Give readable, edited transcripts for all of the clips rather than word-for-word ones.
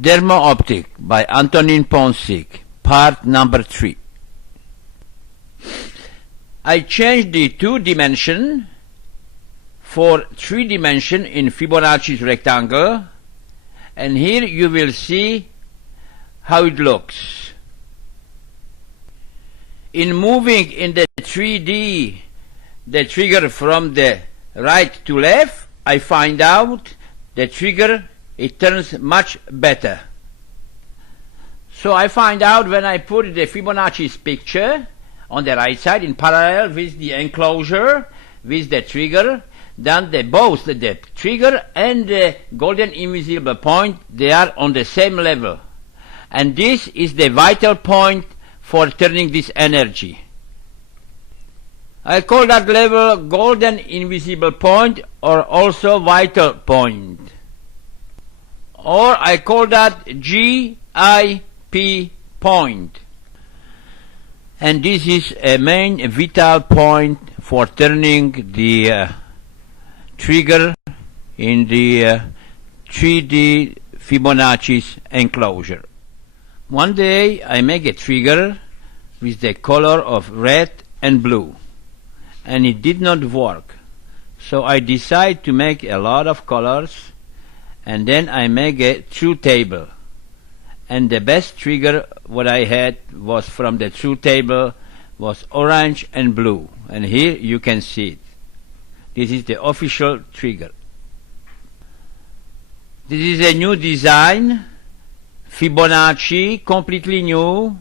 Dermo Optique by Antonin Poncik, part number 3. I changed the 2-dimension for 3-dimension in Fibonacci's rectangle, and here you will see how it looks. In moving in the 3D the trigger from the right to left, I find out the trigger it turns much better. So I find out when I put the Fibonacci's picture on the right side in parallel with the enclosure with the trigger, then both the trigger and the golden invisible point, they are on the same level. And this is the vital point for turning this energy. I call that level golden invisible point, or also vital point. Or I call that GIP point. And this is a main vital point for turning the trigger in the 3D Fibonacci's enclosure. One day I make a trigger with the color of red and blue, and it did not work. So I decide to make a lot of colors, and then I make a truth table. And the best trigger what I had was from the truth table was orange and blue. And here you can see it. This is the official trigger. This is a new design, Fibonacci, completely new.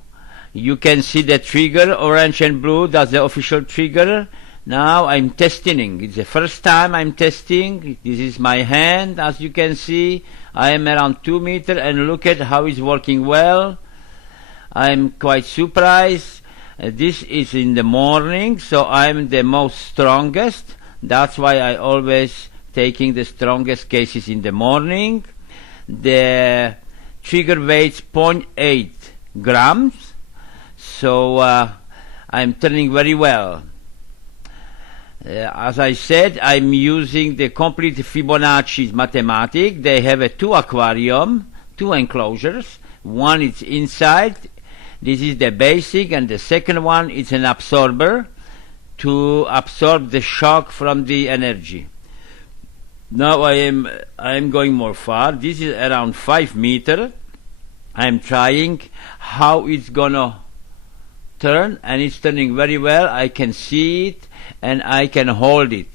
You can see the trigger, orange and blue, that's the official trigger. Now I'm testing. It's the first time I'm testing. This is my hand, as you can see. I am around 2 meters, and look at how it's working well. I'm quite surprised. This is in the morning, so I'm the most strongest. That's why I always taking the strongest cases in the morning. The trigger weighs 0.8 grams, so I'm turning very well. As I said, I'm using the complete Fibonacci's mathematics. They have 2 aquarium, 2 enclosures. One is inside. This is the basic, and the second one is an absorber to absorb the shock from the energy. Now I am going more far. This is around 5 meters. I'm trying how it's gonna turn, and it's turning very well. I can see it and I can hold it.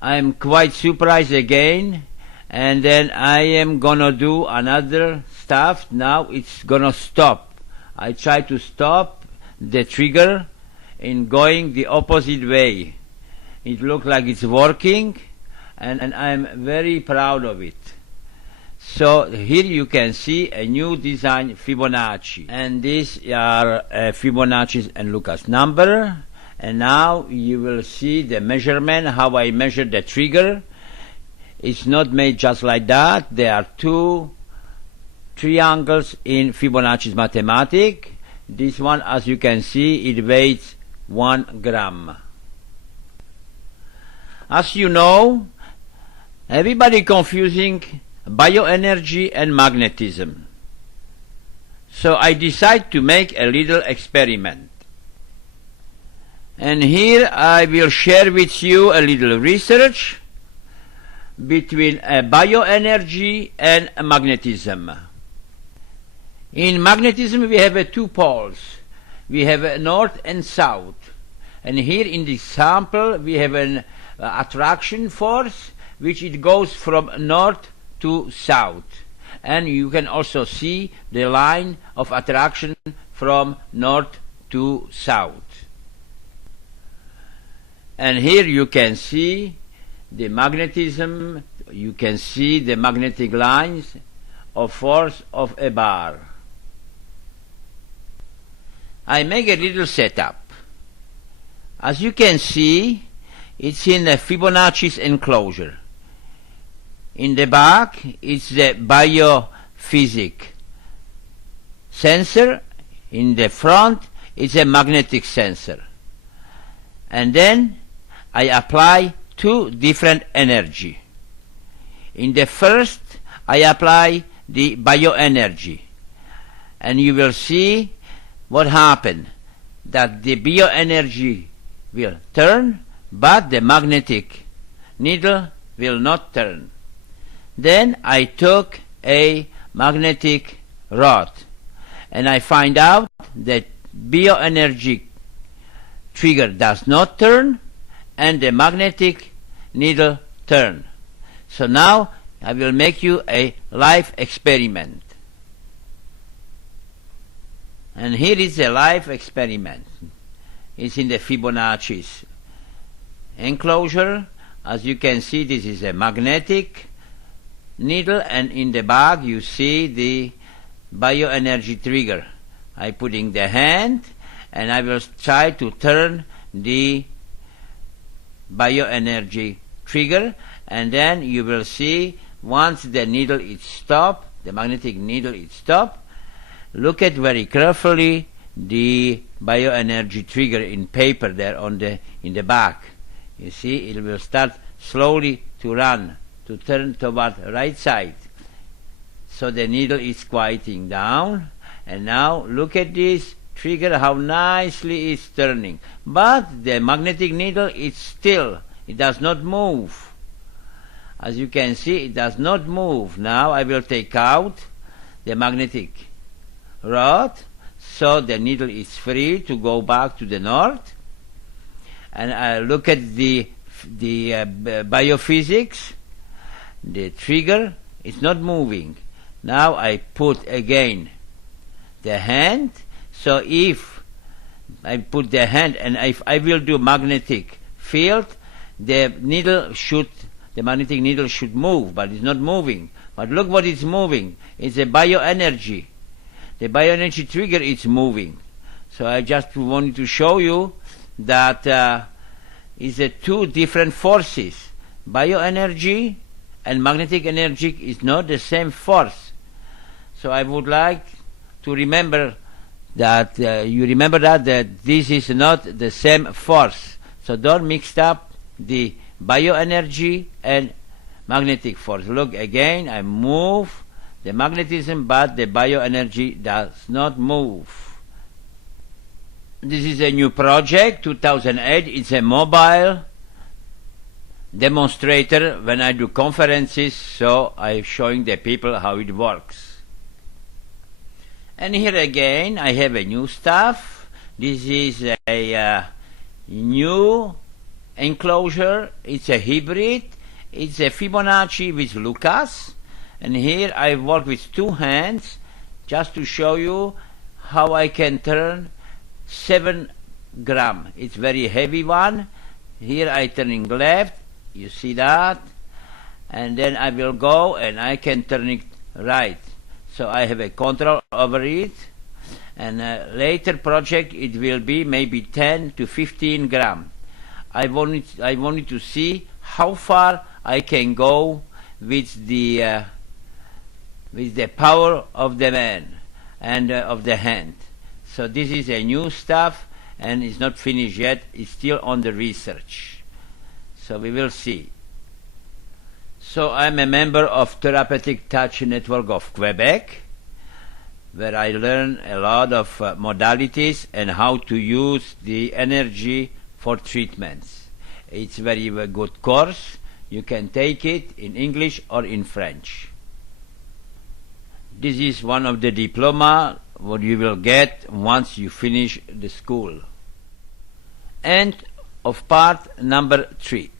I'm quite surprised again, and then I am gonna do another stuff. Now it's gonna stop. I try to stop the trigger in going the opposite way. It looks like it's working, and I'm very proud of it. So here you can see a new design Fibonacci, and these are Fibonacci's and Lucas number. And now you will see the measurement, how I measure the trigger. It's not made just like that. There are 2 triangles in Fibonacci's mathematics. This one, as you can see, it weighs 1 gram. As you know, everybody confusing bioenergy and magnetism. So I decide to make a little experiment. And here I will share with you a little research between bioenergy and magnetism. In magnetism we have 2 poles. We have north and south. And here in this sample we have an attraction force which it goes from north to south. And you can also see the line of attraction from north to south. And here you can see the magnetism, you can see the magnetic lines of force of a bar. I make a little setup. As you can see, it's in a Fibonacci's enclosure. In the back, it's the biophysics sensor. In the front, it's a magnetic sensor. And then I apply 2 different energy. In the first, I apply the bioenergy. And you will see what happened. That the bioenergy will turn, but the magnetic needle will not turn. Then I took a magnetic rod and I find out that bioenergy trigger does not turn and the magnetic needle turn. So now I will make you a live experiment. And here is a live experiment. It's in the Fibonacci's enclosure. As you can see, this is a magnetic needle, and in the back you see the bioenergy trigger. I put in the hand, and I will try to turn the bioenergy trigger, and then you will see once the needle is stopped, the magnetic needle is stopped. Look at very carefully the bioenergy trigger in paper there in the back. You see, it will start slowly to run, to turn toward the right side. So the needle is quieting down. And now look at this trigger, how nicely it's turning. But the magnetic needle is still. It does not move. As you can see, it does not move. Now I will take out the magnetic rod, so the needle is free to go back to the north. And I look at the biophysics. The trigger is not moving. Now I put again the hand. So if I put the hand and if I will do magnetic field, the magnetic needle should move, but it's not moving. But look what is moving. It's a bioenergy. The bioenergy trigger is moving. So I just wanted to show you that it's two different forces. Bioenergy and magnetic energy is not the same force. So I would like to remember that you remember that this is not the same force. So don't mix up the bioenergy and magnetic force. Look again, I move the magnetism, but the bioenergy does not move. This is a new project, 2008. It's a mobile demonstrator when I do conferences, so I'm showing the people how it works. And here again, I have a new stuff. This is a new enclosure. It's a hybrid. It's a Fibonacci with Lucas. And here I work with two hands just to show you how I can turn 7 gram. It's very heavy one. Here I turning left. You see that? And then I will go and I can turn it right. So I have a control over it. And later project it will be maybe 10 to 15 gram. I wanted to see how far I can go with the power of the man and of the hand. So this is a new stuff and it's not finished yet. It's still on the research. So we will see. So I'm a member of Therapeutic Touch Network of Quebec, where I learn a lot of modalities and how to use the energy for treatments. It's very good course. You can take it in English or in French. This is one of the diploma what you will get once you finish the school. End of part number 3.